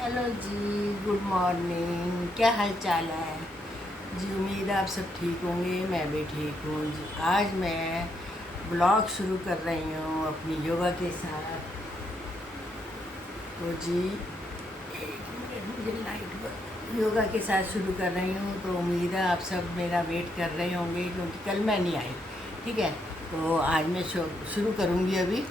Hello जी, good morning. क्या हाल चाल है जी? उम्मीद है आप सब ठीक होंगे। मैं भी ठीक हूँ जी। आज मैं ब्लॉग शुरू कर रही हूँ अपनी योगा के साथ। तो जी एक मिनट, मुझे लाइट योगा के साथ शुरू कर रही हूँ। तो उम्मीद है आप सब मेरा वेट कर रहे होंगे क्योंकि कल मैं नहीं आई। ठीक है, तो आज मैं शुरू करूँगी अभी।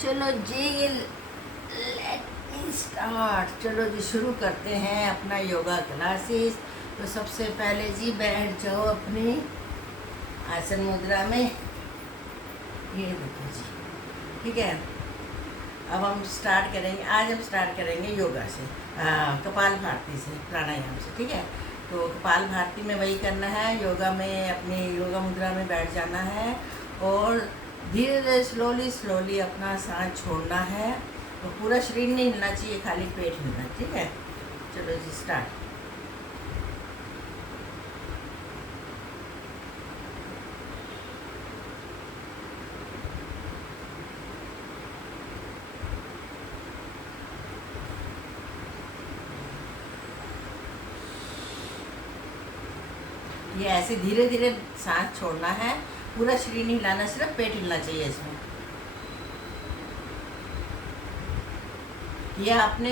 चलो जी, लेट मी स्टार्ट। चलो जी, शुरू करते हैं अपना योगा क्लासेस। तो सबसे पहले जी बैठ जाओ अपनी आसन मुद्रा में। ये देखो जी, ठीक है। अब हम स्टार्ट करेंगे, आज हम स्टार्ट करेंगे योगा से, कपाल भारती से, प्राणायाम से। ठीक है, तो कपाल भारती में वही करना है। योगा में अपनी योगा मुद्रा में बैठ जाना है और धीरे धीरे स्लोली स्लोली अपना सांस छोड़ना है। तो पूरा शरीर नहीं हिलना चाहिए, खाली पेट हिलना। ठीक है, चलो जी स्टार्ट। ये ऐसे धीरे धीरे सांस छोड़ना है, पूरा शरीर नहीं हिलाना, सिर्फ पेट हिलना चाहिए इसमें। ये आपने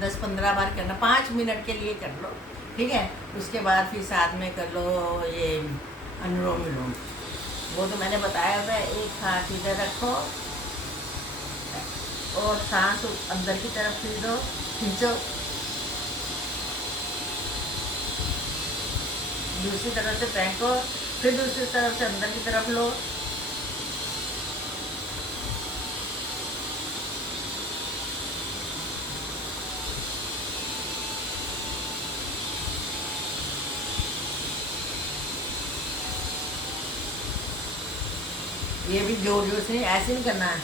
10-15 बार करना, 5 मिनट के लिए कर लो। ठीक है, उसके बाद फिर साथ में कर लो ये अनुलोम विलोम। वो तो मैंने बताया हुआ है। एक हाथ इधर रखो और सांस अंदर की तरफ खींचो। दूसरी तरफ से फेंको, फिर दूसरी तरफ से अंदर की तरफ लो। ये भी जोर जोर से ऐसे नहीं करना है,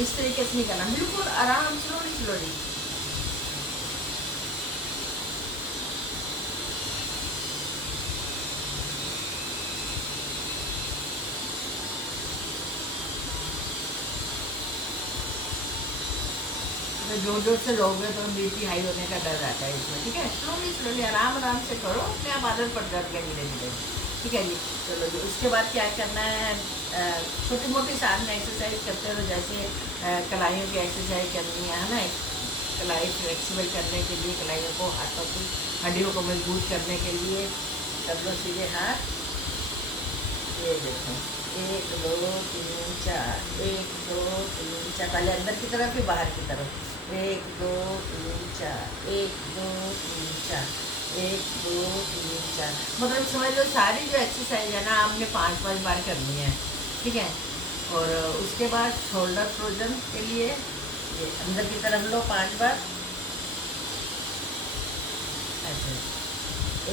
इस तरीके से नहीं करना, बिल्कुल आराम, स्लोली स्लोली। तो जोर जोर से लोगे तो बीपी हाई होने का डर रहता है इसमें। ठीक है, स्लोली स्लोली आराम आराम से करो, अपने आप आदत पड़ जाती है धीरे धीरे। ठीक है जी, चलो जी। उसके बाद क्या करना है, छोटी मोटी साथ में एक्सरसाइज करते हो, जैसे कलाइयों की एक्सरसाइज करनी है ना। कलाई फ्लेक्सिबल करने के लिए, कलाइयों को, हाथों की हड्डियों को मजबूत करने के लिए कर लो सीधे हाथ। ये देखो, 1 2 3 4, 1 2 3 4। पहले अंदर की तरफ फिर बाहर की तरफ। 1 2 3 4, 1 2 3 4, 1 2 3 4। मतलब समझ लो सारी जो एक्सरसाइज है ना, आपने 5-5 बार करनी है। ठीक है, और उसके बाद शोल्डर फ्रोजन के लिए ये अंदर की तरफ लो 5 बार ऐसे।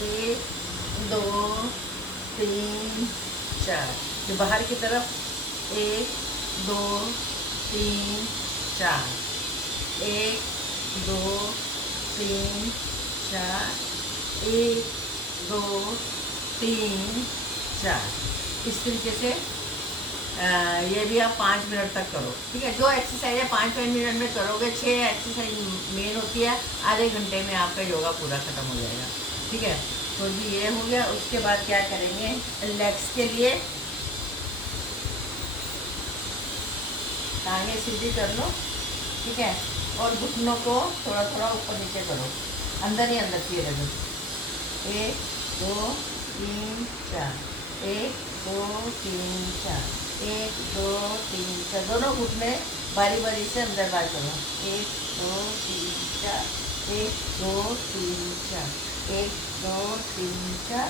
1 2 3 4। जो बाहर की तरफ 1 2 3 4, 1 2 3 4, 1 2 3 4। इस तरीके से ये भी आप 5 मिनट तक करो। ठीक है, जो एक्सरसाइज है 5-5 मिनट में करोगे। 6 एक्सरसाइज मेन होती है, आधे घंटे में आपका योगा पूरा खत्म हो जाएगा। ठीक है, तो जी ये हो गया। उसके बाद क्या करेंगे, लेग्स के लिए टांगे सीधी कर लो। ठीक है, और घुटनों को थोड़ा थोड़ा ऊपर नीचे करो, अंदर ही अंदर किए रहो। 1 2 3 4, 1 2 3 4, 1 2 3 4। दोनों घुटने बारी बारी से अंदर बाहर करो। 1 2 3 4, 1 2 3 4, 1 2 3 4,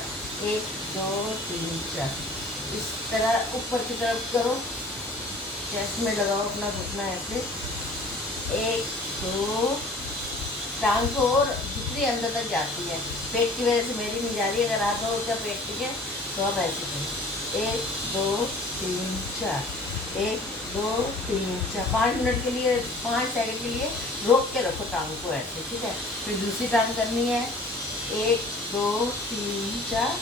1 2 3 4। इस तरह ऊपर की तरफ करो, चेस्ट में लगाओ अपना घुटना ऐसे। 1 2। टांग को और जितनी अंदर तक जाती है, पेट की वजह से मेरी नहीं जा रही है। अगर हाथ हो क्या पेट, ठीक है, तो आप ऐसे करो। 1 2 3 4, 1 2 3 4। 5 मिनट के लिए, 5 सेकंड के लिए रोक के रखो टांग को ऐसे। ठीक है, फिर दूसरी टांग करनी है। 1 2 3 4,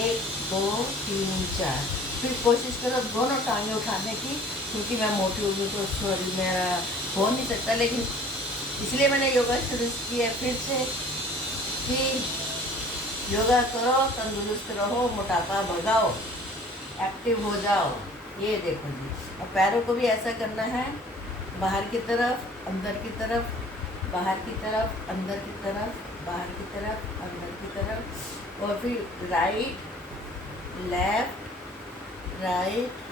1 2 3 4। फिर कोशिश करो दोनों टांगें उठाने की, क्योंकि मैं मोटी हो गई तो सॉरी मेरा हो नहीं सकता, लेकिन इसलिए मैंने योगा शुरू किया फिर से कि योगा करो, तंदुरुस्त रहो, मोटापा भगाओ, एक्टिव हो जाओ। ये देखो जी, अब पैरों को भी ऐसा करना है, बाहर की तरफ, अंदर की तरफ, बाहर की तरफ, अंदर की तरफ, बाहर की तरफ, अंदर की तरफ, और फिर राइट लेफ्ट, राइट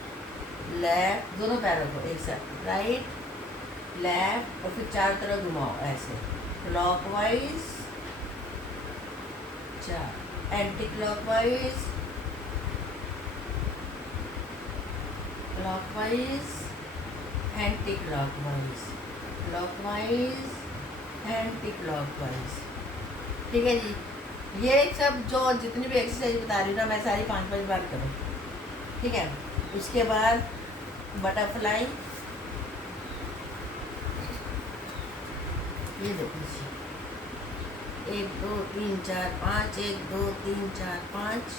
लेफ्ट, दोनों पैरों को एक साथ, राइट लेफ्ट, और फिर चार तरफ घुमाओ ऐसे, clockwise 4, anti clockwise, clockwise, anti clockwise, clockwise, anti clockwise. ठीक है जी, ये सब जो जितनी भी एक्सरसाइज बता रही हूँ ना, मैं सारी 5-5 बार करूँ। ठीक है, उसके बाद बटरफ्लाई, ये देखो जी, 1 2 3 4 5, 1 2 3 4 5,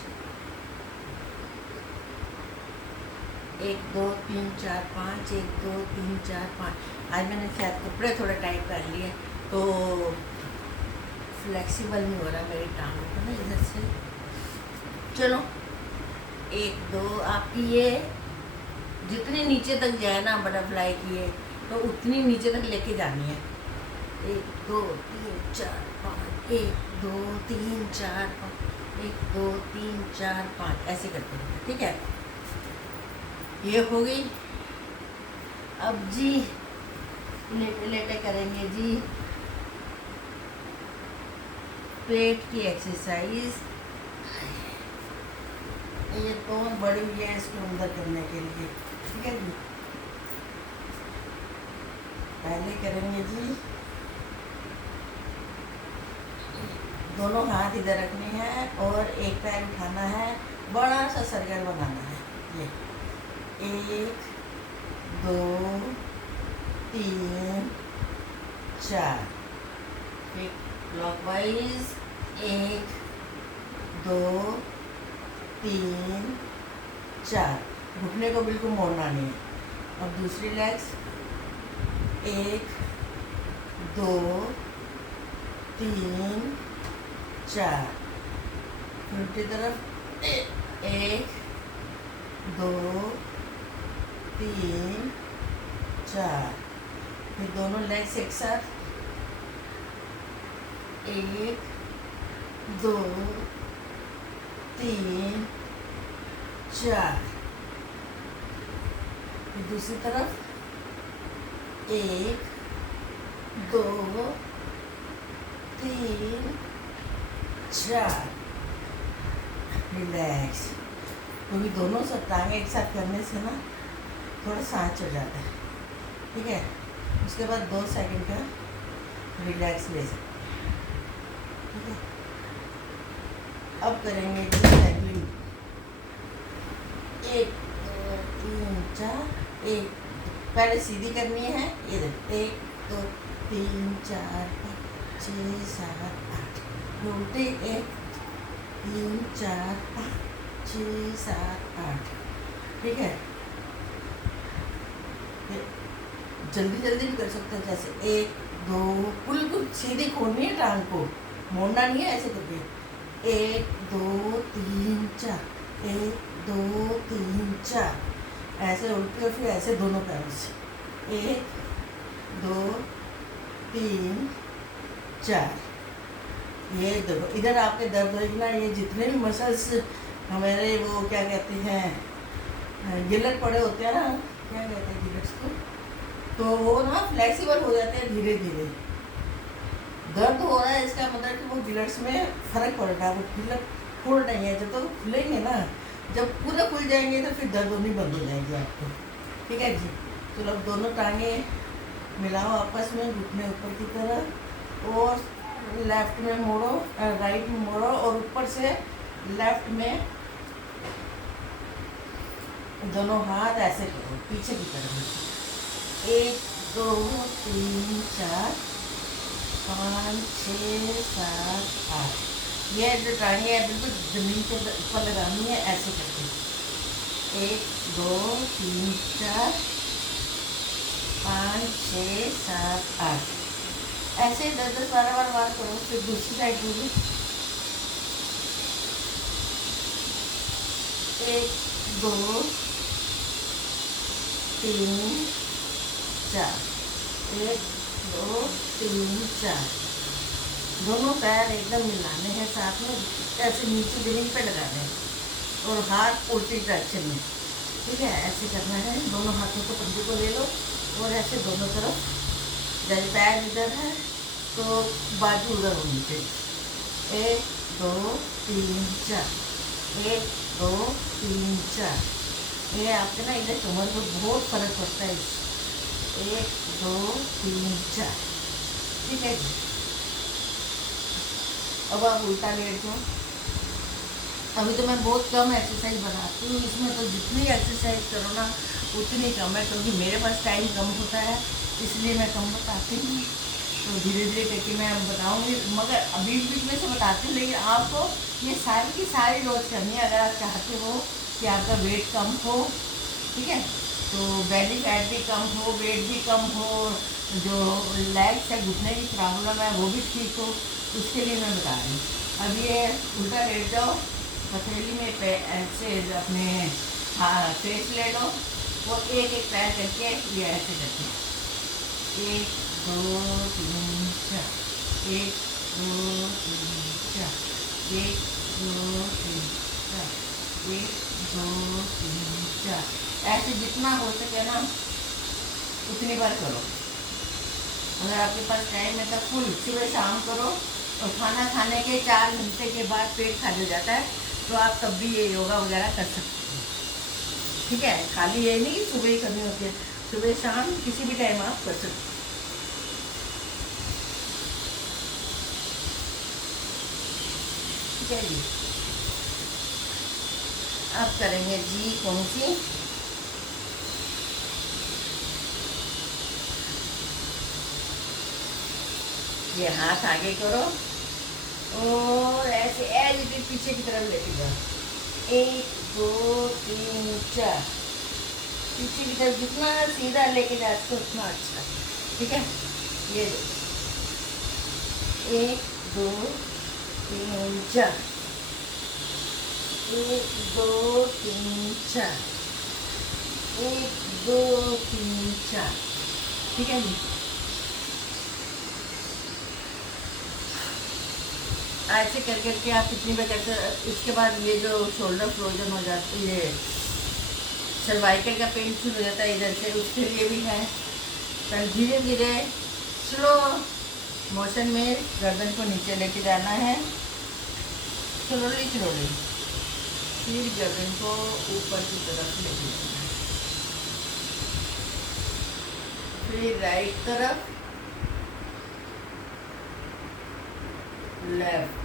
1 2 3 4 5, 1 2 3 4 5। आज मैंने शायद कपड़े थोड़े टाइट कर लिए तो फ्लेक्सिबल नहीं हो रहा मेरी टांगों को ना इधर से। चलो 1 2, आपकी ये जितनी नीचे तक जाए ना बटरफ्लाई की है तो उतनी नीचे तक लेके जानी है। 1 2 3 4 5, 1 2 3 4 5, 1 2 3 4 5, ऐसे करते हैं। ठीक है, ये हो गई। अब जी लेटे लेटे करेंगे जी पेट की एक्सरसाइज। ये तो बड़ी हुई है इसको अंदर करने के लिए। ठीक है जी, पहले करेंगे जी, दोनों हाथ इधर रखने हैं और एक पैर उठाना है, बड़ा सा सर्कल बनाना है। ये 1 2 3 4, एक क्लॉकवाइज, 1 2 3 4, घुटने को बिल्कुल मोड़ना नहीं है। और दूसरी लेग्स 1 2 3 4, उल्टी तरफ 1 2 3 4, फिर दोनों लेग्स एक साथ 1 2 3 4, फिर दूसरी तरफ 1 2 3 4, रिलैक्स। क्योंकि दोनों सब टांगे एक साथ करने से ना थोड़ा सांस चढ़ जाता है। ठीक है, उसके बाद 2 सेकंड का रिलैक्स ले सकते हैं। ठीक है, अब करेंगे साइकिलिंग। 1 2 3 4, 1 पहले सीधी करनी है। ये देखो 1 2 3 4 5 6 7 8, उल्टी 1 3 4 5 6 7 8। ठीक है, जल्दी जल्दी भी कर सकते हो, जैसे 1 2, बिल्कुल सीधी खोलनी है, टांग को मोड़ना नहीं है, ऐसे करके 1 2 3 4, 1 2 3 4, ऐसे उल्टी और फिर ऐसे दोनों पैरों से 1 2 3 4। ये देखो इधर आपके दर्द होगी ना, ये जितने भी मसल्स हमारे वो क्या कहते हैं गिलट पड़े होते हैं ना, क्या कहते हैं गिलट्स को, तो वो ना फ्लेक्सिबल हो जाते हैं धीरे धीरे। दर्द हो रहा है इसका मतलब कि वो गिलट्स में फर्क पड़ रहा है, वो गिलट खुल नहीं है। जब तो खुलेंगे ना, जब पूरा खुल जाएंगे तो फिर दर्द होनी बंद हो जाएगी आपको। ठीक है जी, तो अब दोनों टांगे मिलाओ आपस में, घुटने ऊपर की तरफ, और लेफ्ट में मोड़ो, राइट में मोड़ो, और ऊपर से लेफ्ट में दोनों हाथ ऐसे करो पीछे की तरफ। 1 2 3 4 5 6 7 8। ये जो टांगे है बिल्कुल जमीन के ऊपर लगानी है, ऐसे करके 1 2 3 4 5 6 7 8 ऐसे 10 10 12 बार बार करो। फिर दूसरी साइड भी 1 2 3 4 1 2 3 4। दोनों पैर एकदम मिलाने हैं साथ में, ऐसे नीचे जमीन पे लगाने हैं और हाथ उल्टी डायरेक्शन में। ठीक है, ऐसे करना है। दोनों हाथों को पंजे को ले लो और ऐसे दोनों तरफ, जैसे पैर इधर है तो बाजू उधर होनी चाहिए। 1 2 3 4 1 2 3 4। ये आपके ना इधर कमर में बहुत फर्क पड़ता है। 1 2 3 4। ठीक है जी। अब आप उल्टा लेट जाओ। अभी तो मैं बहुत कम एक्सरसाइज बनाती हूँ, इसमें तो जितनी एक्सरसाइज करो ना उतनी कम है, क्योंकि मेरे पास टाइम कम होता है, इसलिए मैं कम बताती हूँ। तो धीरे धीरे करके मैं अब बताऊँगी, मगर अभी बीच में से बताती हूँ, लेकिन आपको ये सारी की सारी रोज़ करनी है अगर आप चाहते हो कि आपका वेट कम हो। ठीक है, तो बेली फैट भी कम हो, वेट भी कम हो, जो लेग्स है, घुटने की प्रॉब्लम है वो भी ठीक हो, उसके लिए मैं बता रही हूँ। अब ये उल्टा लेट जाओ, हथेली में ऐसे अपने फेस ले लो और एक एक पैर करके ये ऐसे करके 1 2 3 4 1 2 3 4 1 2 3 4 1 2 3 4। ऐसे जितना हो सके ना उतनी बार करो। अगर आपके पास टाइम है तो फुल सुबह शाम करो, और खाना खाने के 4 घंटे के बाद पेट खाली हो जाता है तो आप तब भी ये योगा वगैरह कर सकते हैं। ठीक है, खाली ये नहीं कि सुबह ही करनी होती है, सुबह शाम किसी भी टाइम आप कर सकते हैं। ठीक है जी। आप करेंगे जी कौन सी, ये हाथ आगे करो और ऐसे ऐसे पीछे की तरफ लेके जाओ। 1 2 3 4। पीछे की तरफ जितना सीधा लेके जाते हो उतना अच्छा। ठीक है, ये 1 2 3 4 1 2 3 4 1 2 3 4। ठीक है जी। ऐसे कर करके आप कितनी बार करते, इसके बाद ये जो शोल्डर फ्रोजन हो जाती है, सर्वाइकल का पेन शुरू हो जाता है इधर से, उसके लिए भी है। पर धीरे धीरे स्लो मोशन में गर्दन को नीचे लेके जाना है, स्लोली स्लोली, फिर गर्दन को ऊपर की तरफ लेके जाना है, फिर राइट तरफ, लेफ्ट,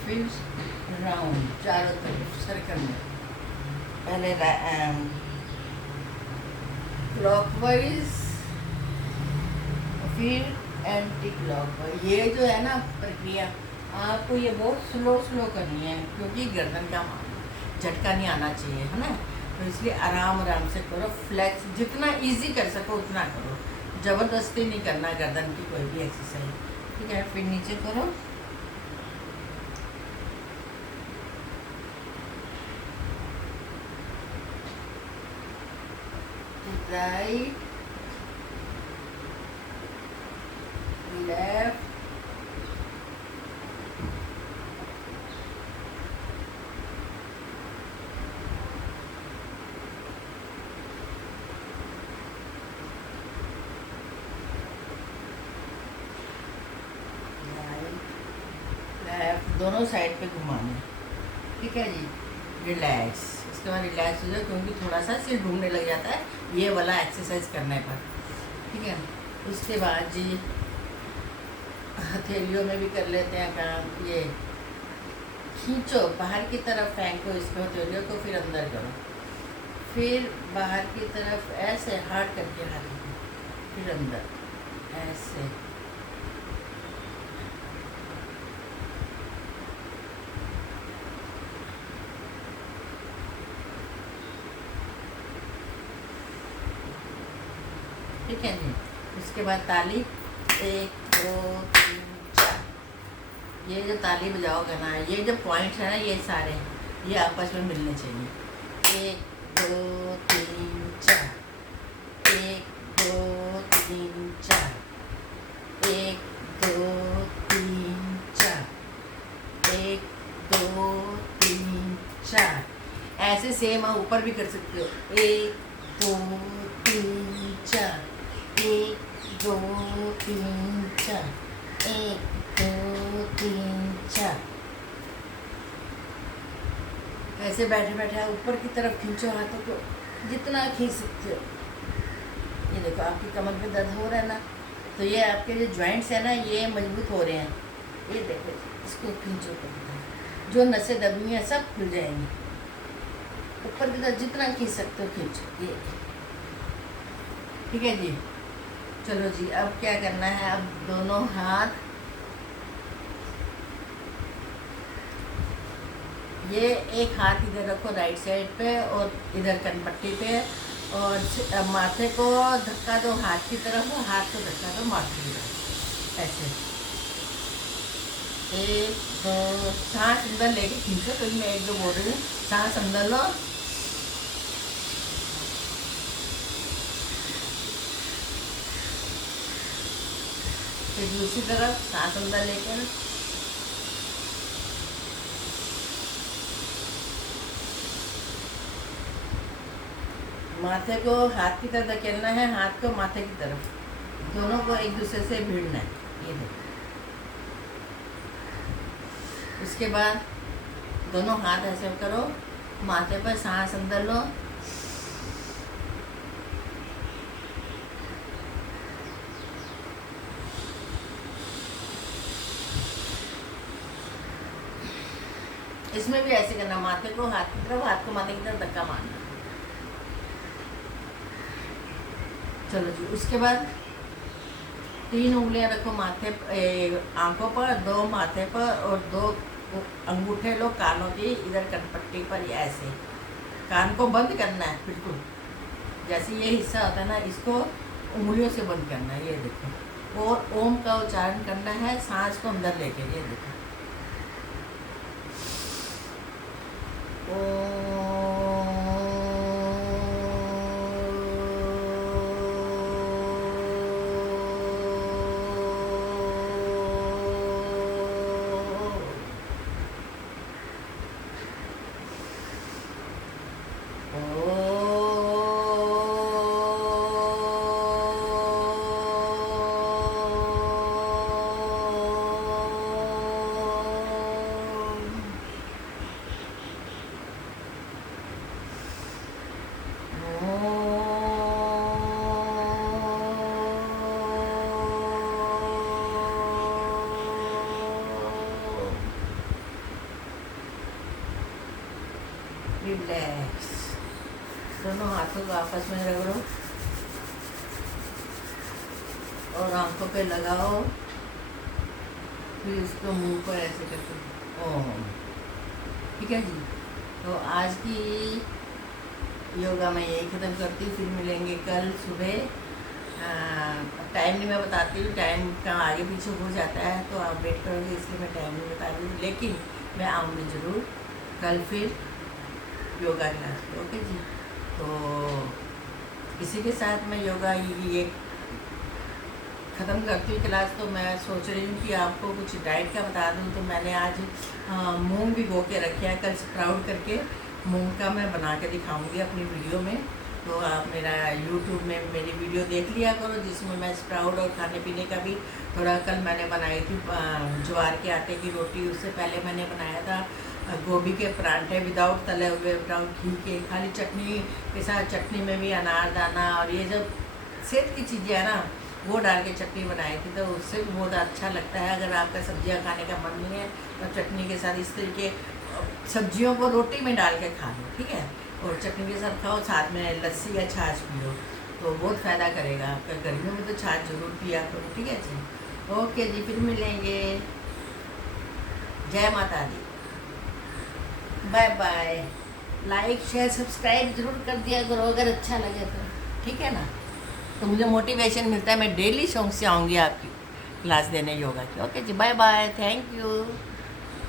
फिर राउंड चारों तरफ सर्कल में। पहले क्लॉकवाइज, फिर एंटी क्लॉकवाइज। ये जो है ना प्रक्रिया, आपको ये बहुत स्लो स्लो करनी है, क्योंकि गर्दन का झटका नहीं आना चाहिए, है ना। तो इसलिए आराम आराम से करो, फ्लेक्स जितना इजी कर सको उतना करो, ज़बरदस्ती नहीं करना गर्दन की कोई भी एक्सरसाइज। ठीक है, फिर नीचे करो, राइट लेफ्ट, दोनों साइड पे घुमाना। ठीक है जी, रिलैक्स। इसके बाद रिलैक्स हो जाए, क्योंकि थोड़ा सा सिर घूमने लग जाता है ये वाला एक्सरसाइज करने पर। ठीक है, उसके बाद जी हथेलियों में भी कर लेते हैं काम। ये खींचो बाहर की तरफ, फेंको इसको हथेलियों को, फिर अंदर करो, फिर बाहर की तरफ ऐसे हार्ड करके हाथ, फिर अंदर ऐसे। ठीक है जी। उसके बाद ताली 1 2 3 4, ये जो ताली बजाओगे ना, ये जो पॉइंट है ना, ये सारे ये आपस में मिलने चाहिए। 1 2 3 4, 1 2 3 4, 1 2 3 4, 1 2 3 4। ऐसे सेम आप ऊपर भी कर सकते हो। 1 2 3 4, 1 2 3 4, 1 2 3 4। ऐसे बैठे बैठे आप ऊपर की तरफ खींचो हाथों को, जितना खींच सकते हो। ये देखो आपकी कमर में दर्द हो रहा है ना, तो ये आपके जो जॉइंट्स है ना, ये मजबूत हो रहे हैं। ये देखो, इसको खींचो कर, जो नसें दबी हैं सब खुल जाएंगी। ऊपर की तरफ जितना खींच सकते हो खींचो। ये ठीक है जी। चलो जी, अब क्या करना है, अब दोनों हाथ ये एक हाथ इधर रखो राइट साइड पे और इधर कनपट्टी पे, और माथे को धक्का दो हाथ की तरफ, हाथ को धक्का दो माथे की तरफ, ऐसे। 1 2, सांस अंदर लेके खींचो। तो मैं 1 2 बोल रही हूँ, सांस अंदर लो, फिर दूसरी तरफ सांस अंदर लेकर, माथे को हाथ की तरफ धकेलना है, हाथ को माथे की तरफ, दोनों को एक दूसरे से भिड़ना है। ये देखो। उसके बाद दोनों हाथ ऐसे करो, माथे पर सांस अंदर लो, इसमें भी ऐसे करना, माथे को हाथ की तरफ, हाथ को माथे की तरफ धक्का मारना। चलो जी। उसके बाद 3 उंगलियां रखो माथे आंखों पर, 2 माथे पर, और 2 अंगूठे लो कानों की इधर कनपट्टी पर। ऐसे कान को बंद करना है बिल्कुल, जैसे ये हिस्सा होता है ना, इसको उंगलियों से बंद करना है। ये देखो। और ओम का उच्चारण करना है सांस को अंदर लेके। ये देखो। रिलैक्स। दोनों हाथों को आपस में रगड़ो और आंखों पे लगाओ, फिर इसको मुंह पर ऐसे करके ओम। ठीक है जी। तो आज की योगा मैं यही ख़त्म करती हूँ, फिर मिलेंगे कल सुबह। टाइम नहीं मैं बताती हूँ, टाइम का आगे पीछे हो जाता है तो आप वेट करोगे, इसलिए मैं टाइम नहीं बता रही हूँ, लेकिन मैं आऊँगी ज़रूर कल फिर योगा क्लास पे। ओके जी। तो इसी के साथ मैं योगा ये ख़त्म करती हूँ क्लास। तो मैं सोच रही हूँ कि आपको कुछ डाइट का बता दूँ। तो मैंने आज मूंग भिगो के रखे हैं, कल स्प्राउट करके मूंग का मैं बना के दिखाऊंगी अपनी वीडियो में। तो आप मेरा यूट्यूब में मेरी वीडियो देख लिया करो, जिसमें मैं स्प्राउट और खाने पीने का भी थोड़ा, कल मैंने बनाई थी ज्वार के आटे की रोटी। उससे पहले मैंने बनाया था गोभी के परांठे विदाउट तले हुए, विदाउट घी के, खाली चटनी के साथ। चटनी में भी अनारदाना और ये जो सेहत की चीज़ें हैं ना, वो डाल के चटनी बनाई थी, तो उससे भी बहुत अच्छा लगता है। अगर आपका सब्जियां खाने का मन नहीं है तो चटनी के साथ इस तरीके सब्जियों को रोटी में डाल के खा लो, ठीक है, और चटनी के साथ खाओ, साथ में लस्सी या छाछ पियो, तो बहुत फ़ायदा करेगा आपका। गर्मियों में तो छाछ जरूर पिया करो। ठीक है जी। ओके जी, फिर मिलेंगे। जय माता दी। Bye bye. Like share subscribe जरूर कर दिया करो अगर अच्छा लगे तो, ठीक है ना। तो मुझे मोटिवेशन मिलता है। मैं डेली शौक से आऊँगी आपकी क्लास देने योगा की। ओके जी, बाय बाय, थैंक यू।